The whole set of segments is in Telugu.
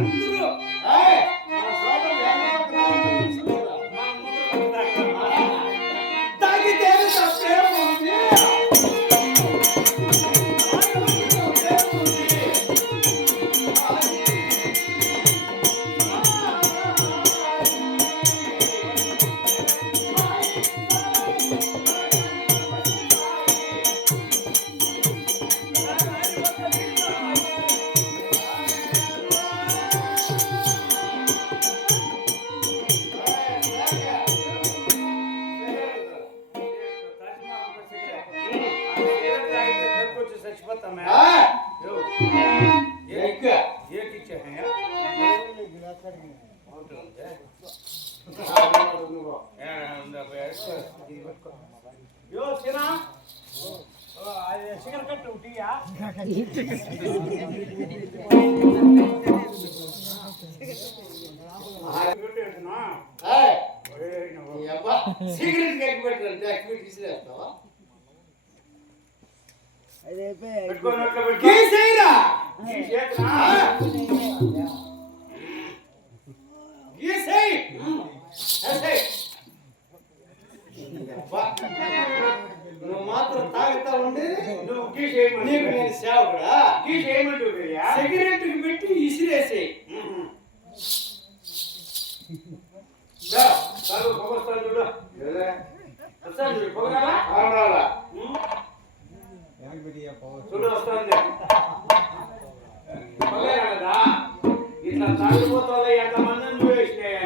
అందరూ తాగితే తప్పేముంది? సిగరెట్ కట్టి పెట్టండి యాక్టివిటీ తీసేస్తావా? నువ్వు మాత్రం తాగుతా ఉండి నువ్వు నీకు నేను సేవకుడా సిగరెట్ పెట్టి ఇసిరేసేయి. చూడు వస్తుంది ఇట్లా తాగిపోతా ఎంతమంది నువ్వు వేసినాయి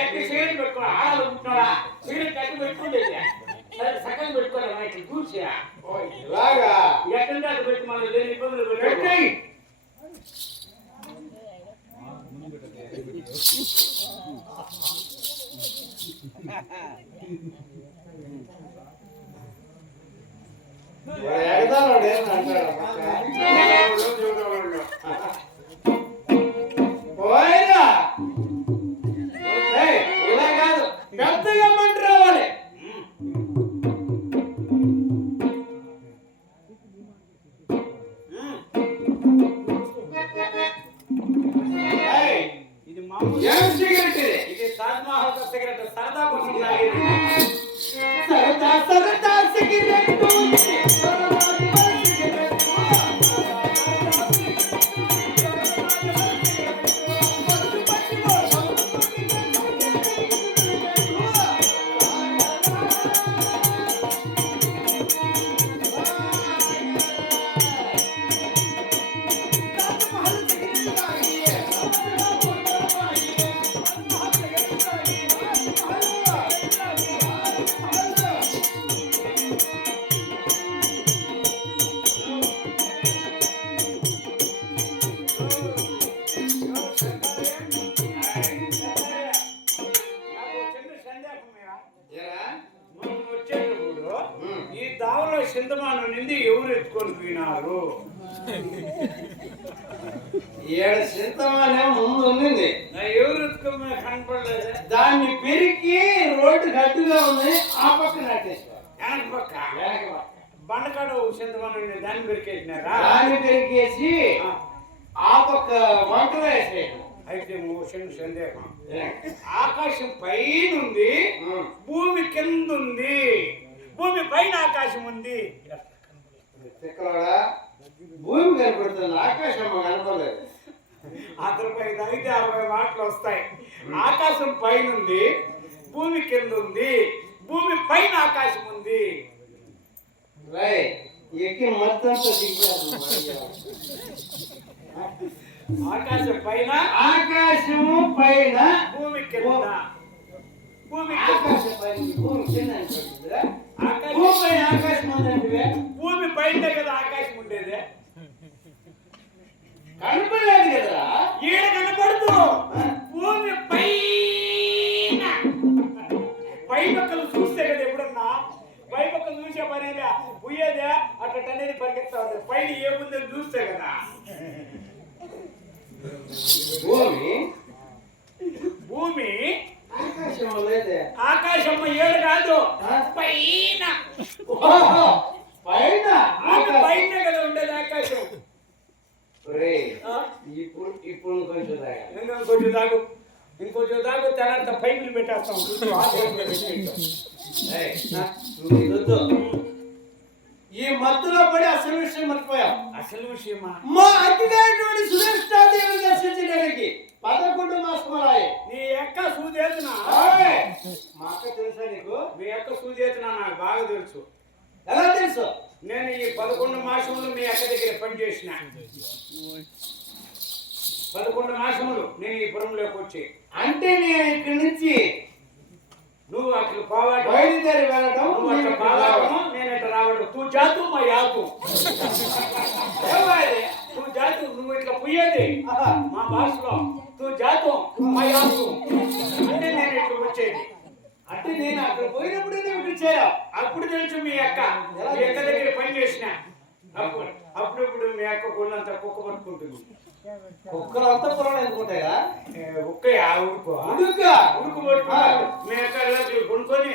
ఎంత సిగరెట్ పెట్టుకో ఆడలు పుట్టినాడా సిగరెట్ కట్టి పెట్టుకోలేదు సగం పెట్టుకోవాలి ఇట్లా చూసా ఇలాగా ఎక్కడంటే అటు పెట్టి మళ్ళీ లేని ఇబ్బందులు పెట్టాయి. ఇలా కాదు పెద్దగా మంట రావాలి. ఇది మామూలు సిగరెట్, ఇది తాజ్ మహల్ సిగరెట్ సరదా కోసం సరదా సరదా సిగరెట్. ఈ దావలో చింతమాను నిండి ఎవరు ఎత్తుకొని పోయినారు? ఏడు చింతమానే ముందు ఉంది, ఎవరు ఎత్తుకొని కనపడలేదు. దాన్ని పెరిగి రోడ్డు గట్టుగా ఉంది, ఆ పక్క నాటేస్తారు. వెనక పక్క బండకాడ చింతమాను దాన్ని పెరికేసినారా? దాన్ని పెరికేసి ఆ పక్క వంటలో వేసేయడం. అయితే సందేహం, ఆకాశం పైన ఉంది, భూమి కింద ఉంది, భూమి పైన ఆకాశం ఉంది. భూమి కనపడుతుంది, ఆకాశం కనపడలేదు. అతనిపై అయితే 60 మాటలు వస్తాయి. ఆకాశం పైన ఉంది, భూమి కింద ఉంది, భూమి పైన ఆకాశం ఉంది. ఎక్కి మొత్తం ఆకాశం పైన, ఆకాశము పైన, భూమి కింద, భూమి ఆకాశం పైన, భూమి కింద. ఆకాశం ఉందంటే భూమి పైన కదా ఆకాశం ఉండేది, కనపడలేదు కదా. ఈడ కనపడుతూ భూమి పైన, పై పక్కలు చూస్తే కదా ఎప్పుడన్నా పై పక్కలు చూసే పనేదా పోయేదే అట్లనేది పరిగెత్తా ఉంటుంది. పైన ఏముందని చూస్తే కదా. భూమి భూమి ఆకాశం ఏడు కాదు, పైన పైన పైన కదా ఉండేది ఆకాశం. ఇప్పుడు ఇప్పుడు కొంచెం ఇంకొంచెం దాగు తర్వాత పైపులు పెట్టేస్తాం. ఈ మత్తులో పడి అసలు విషయం మర్చిపోయాం. అసలు విషయమా? మా అతిథి సురేష్టాదేవి దర్శించడానికి 11 మాసములాయే. నీ యొక్క సూదేతునా? మా అక్క తెలుసా నీకు? మీ యొక్క సూదేతునా? నాకు బాగా తెలుసు. ఎలా తెలుసు? నేను ఈ 11 మాసములు మీ అక్క దగ్గర పనిచేసిన. 11 మాసములు నేను ఈ పురంలోకి వచ్చి, అంటే నేను ఇక్కడి నుంచి నువ్వు అక్కడ పోవడం, బయలుదేరి వెళ్ళడం, నువ్వు అక్కడ పోవడం, నేను ఇట్లా రావడం. తూ జాతు మా యాతు. తూ జాతు, నువ్వు ఇట్లా పోయేది మా భాషలో. తూ జాతు మా యాతు అంటే నేను ఇట్లా వచ్చేది. అంటే నేను అక్కడ పోయినప్పుడు నువ్వు ఇక్కడ చేరావు. అప్పుడు తెలుసు మీ అక్క దగ్గర పని చేసిన. అప్పుడప్పుడు మీ అక్క కొన్నంత కుక్క పట్టుకుంటుంది. కుక్కలు అంతా పొలం ఎందుకుంటాయా? ఉక్కయా? ఉడుకు ఉడుకు పట్టుకున్నాడు. మీ అక్క కొనుక్కొని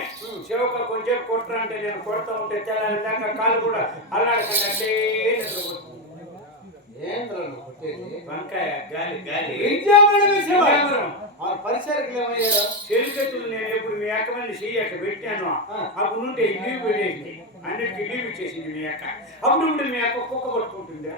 చెవక కొంచెం కొట్టరా అంటే నేను కొడతా ఉంటే తెల్లారి దాకా కాలు కూడా అల్లాడకండి అంటే వంకాయ గాలి గాలి పరిసరకులు ఏమయ్యారు? చెలికత్తులు నేను ఎప్పుడు మీ అక్క మంది చెయ్యి అక్క పెట్టాను. అప్పుడు నుండి లీవ్ పెట్టేసింది, అన్నిటికీ లీవ్ ఇచ్చేసింది మీ అక్క. అప్పుడు మీ అక్క కుక్క పట్టుకుంటుందా?